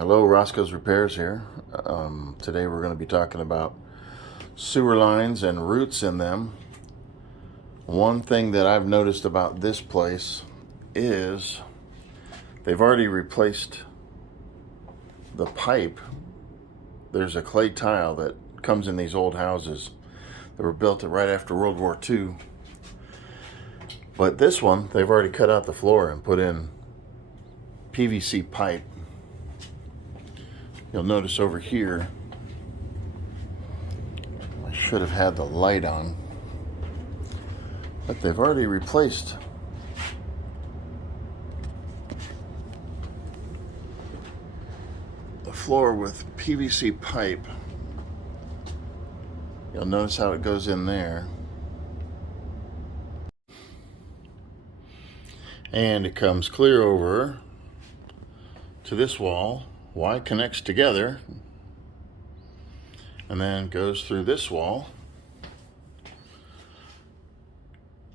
Hello, Roscoe's Repairs here. Today we're going to be talking about sewer lines and roots in them. One thing that I've noticed about this place is they've already replaced the pipe. There's a clay tile that comes in these old houses that were built right after World War II. But this one, they've already cut out the floor and put in PVC pipe. You'll notice over here, I should have had the light on, but they've already replaced the floor with PVC pipe. You'll notice how it goes in there. And it comes clear over to this wall. Y connects together and then goes through this wall.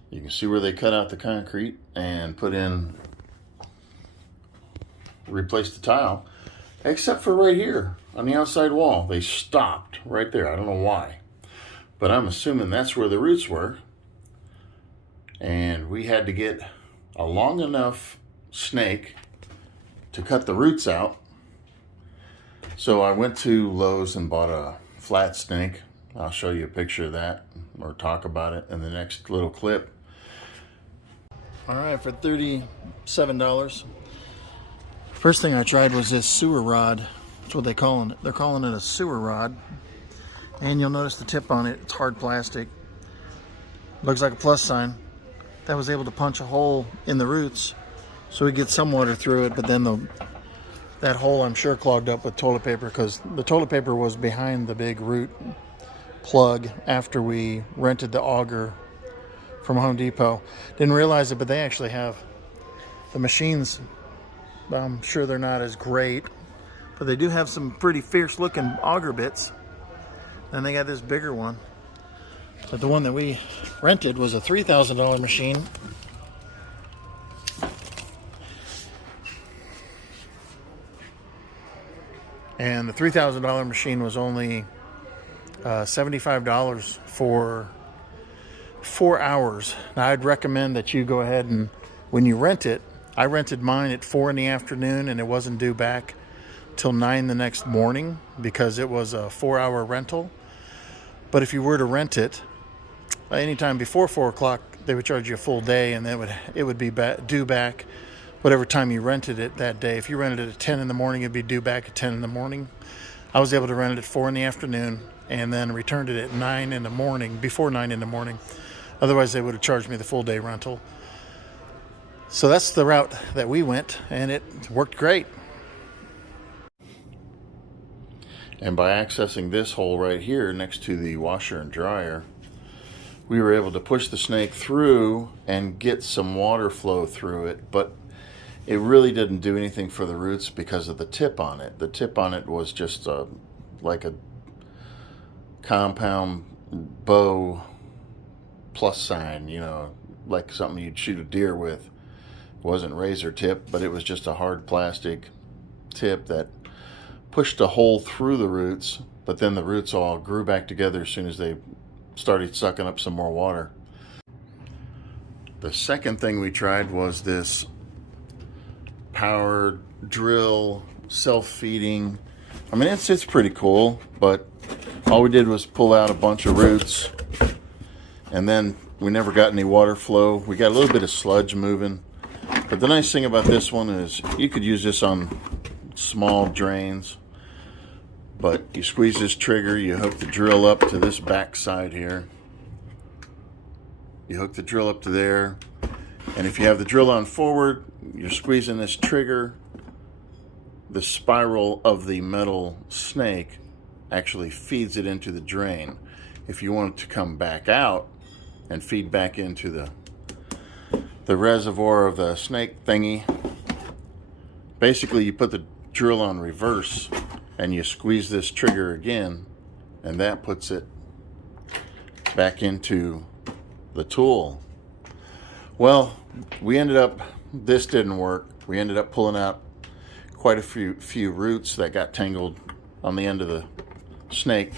You can see where they cut out the concrete and replaced the tile, except for right here on the outside wall. They stopped right there. I don't know why, but I'm assuming that's where the roots were, and we had to get a long enough snake to cut the roots out. So I went to Lowe's and bought a flat snake. I'll show you a picture of that or talk about it in the next little clip. All right, for $37. First thing I tried was this sewer rod. That's what they're calling it. They're calling it a sewer rod. And you'll notice the tip on it. It's hard plastic. Looks like a plus sign. That was able to punch a hole in the roots so we get some water through it, but then that hole, I'm sure, clogged up with toilet paper because the toilet paper was behind the big root plug after we rented the auger from Home Depot. Didn't realize it, but they actually have the machines. I'm sure they're not as great, but they do have some pretty fierce looking auger bits. And they got this bigger one. But the one that we rented was a $3,000 machine. And the $3,000 machine was only $75 for 4 hours. Now, I'd recommend that you go ahead and, when you rent it, I rented mine at 4 in the afternoon and it wasn't due back till 9 the next morning because it was a 4-hour rental. But if you were to rent it anytime before 4 o'clock, they would charge you a full day, and it would be due back whatever time you rented it that day. If you rented it at 10 in the morning, it'd be due back at 10 in the morning. I was able to rent it at 4 in the afternoon and then returned it at 9 in the morning, before 9 in the morning. Otherwise, they would have charged me the full day rental. So that's the route that we went, and it worked great. And by accessing this hole right here next to the washer and dryer, we were able to push the snake through and get some water flow through it, but it really didn't do anything for the roots because of the tip on it. The tip on it was just like a compound bow plus sign, you know, like something you'd shoot a deer with. It wasn't razor tip, but it was just a hard plastic tip that pushed a hole through the roots, but then the roots all grew back together as soon as they started sucking up some more water. The second thing we tried was this power drill, self-feeding. I mean, it's pretty cool, but all we did was pull out a bunch of roots, and then we never got any water flow. We got a little bit of sludge moving, but the nice thing about this one is you could use this on small drains. But you squeeze this trigger, you hook the drill up to this back side here. You hook the drill up to there, and if you have the drill on forward, you're squeezing this trigger. The spiral of the metal snake actually feeds it into the drain. If you want it to come back out and feed back into the reservoir of the snake thingy, basically you put the drill on reverse and you squeeze this trigger again, and that puts it back into the tool. Well, this didn't work. We ended up pulling out quite a few roots that got tangled on the end of the snake.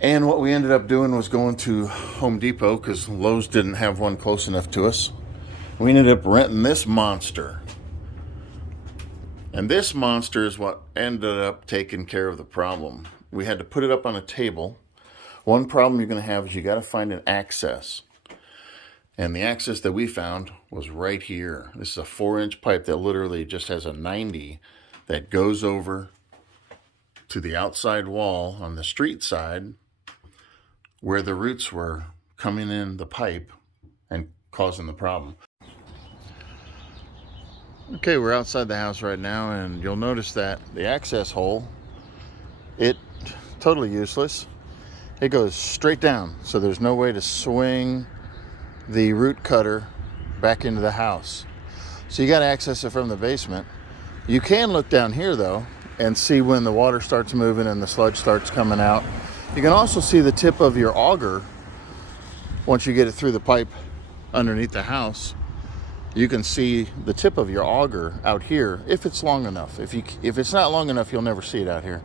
And what we ended up doing was going to Home Depot, because Lowe's didn't have one close enough to us. We ended up renting this monster. And this monster is what ended up taking care of the problem. We had to put it up on a table. One problem you're going to have is you got to find an access. And the access that we found was right here. This is a 4-inch pipe that literally just has a 90 that goes over to the outside wall on the street side, where the roots were coming in the pipe and causing the problem. Okay, we're outside the house right now, and you'll notice that the access hole, totally useless. It goes straight down, so there's no way to swing the root cutter back into the house. So you got to access it from the basement. You can look down here though and see when the water starts moving and the sludge starts coming out. You can also see the tip of your auger once you get it through the pipe underneath the house. You can see the tip of your auger out here if it's long enough. If it's not long enough, you'll never see it out here.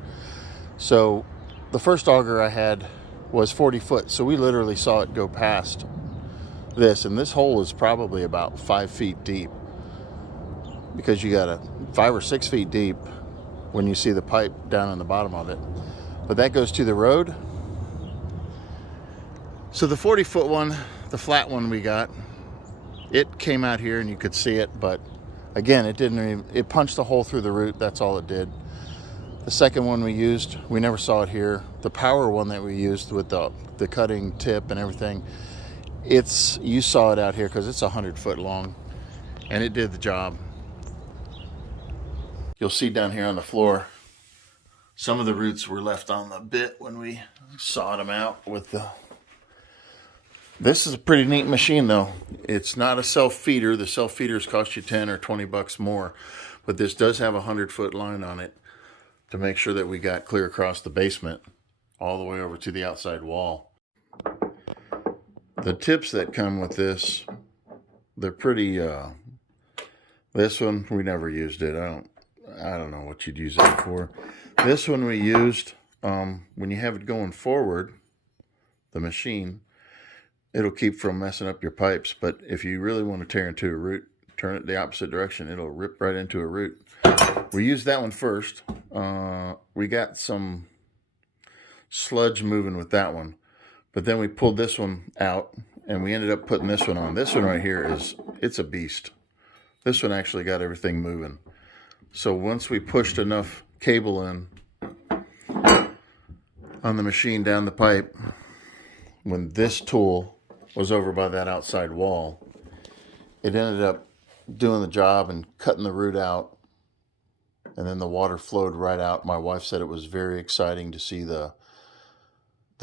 So the first auger I had was 40 foot, so we literally saw it go past this, and this hole is probably about 5 feet deep, because you got 5 or 6 feet deep when you see the pipe down on the bottom of it. But that goes to the road. So the 40-foot one, the flat one we got, it came out here and you could see it, but again, it punched a hole through the root. That's all it did. The second one we used, we never saw it here. The power one that we used with the cutting tip and everything, you saw it out here because it's 100 foot long, and it did the job. You'll see down here on the floor, some of the roots were left on the bit when we sawed them out with the... This is a pretty neat machine though. It's not a self-feeder. The self-feeders cost you 10 or 20 bucks more, but this does have a 100-foot line on it to make sure that we got clear across the basement all the way over to the outside wall. The tips that come with this, they're pretty, this one, we never used it. I don't know what you'd use that for. This one we used, when you have it going forward, the machine, it'll keep from messing up your pipes. But if you really want to tear into a root, turn it the opposite direction, it'll rip right into a root. We used that one first. We got some sludge moving with that one. But then we pulled this one out, and we ended up putting this one on. This one right here it's a beast. This one actually got everything moving. So once we pushed enough cable in on the machine down the pipe, when this tool was over by that outside wall, it ended up doing the job and cutting the root out, and then the water flowed right out. My wife said it was very exciting to see the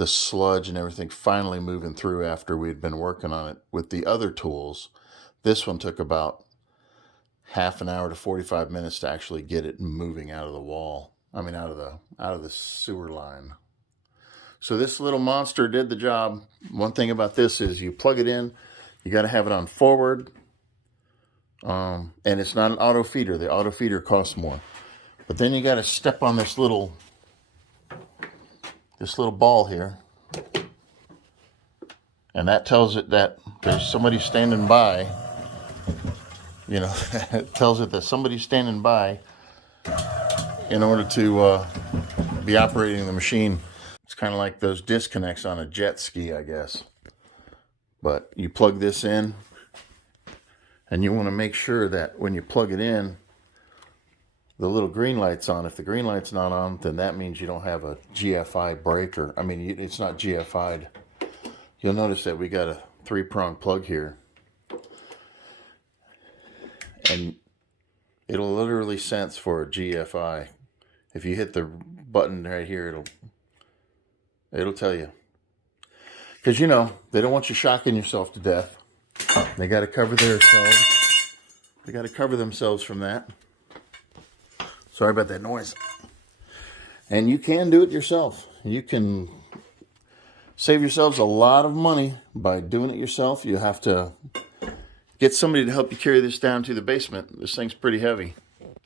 sludge and everything finally moving through after we'd been working on it with the other tools. This one took about half an hour to 45 minutes to actually get it moving out of the wall. I mean, out of the sewer line. So this little monster did the job. One thing about this is you plug it in, you got to have it on forward, and it's not an auto feeder. The auto feeder costs more. But then you got to step on this little ball here, and that tells it that there's somebody standing by. You know, it tells it that somebody's standing by in order to be operating the machine. It's kind of like those disconnects on a jet ski, I guess. But you plug this in, and you want to make sure that when you plug it in, the little green light's on. If the green light's not on, then that means you don't have a GFI breaker. I mean, it's not GFI'd. You'll notice that we got a 3-prong plug here. And it'll literally sense for a GFI. If you hit the button right here, it'll tell you. Because, you know, they don't want you shocking yourself to death. They got to cover themselves. They got to cover themselves from that. Sorry about that noise. And you can do it yourself. You can save yourselves a lot of money by doing it yourself. You have to get somebody to help you carry this down to the basement. This thing's pretty heavy.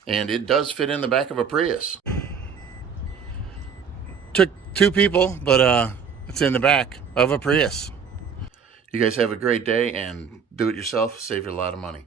And it does fit in the back of a Prius. Took 2 people, but it's in the back of a Prius. You guys have a great day, and do it yourself. Save you a lot of money.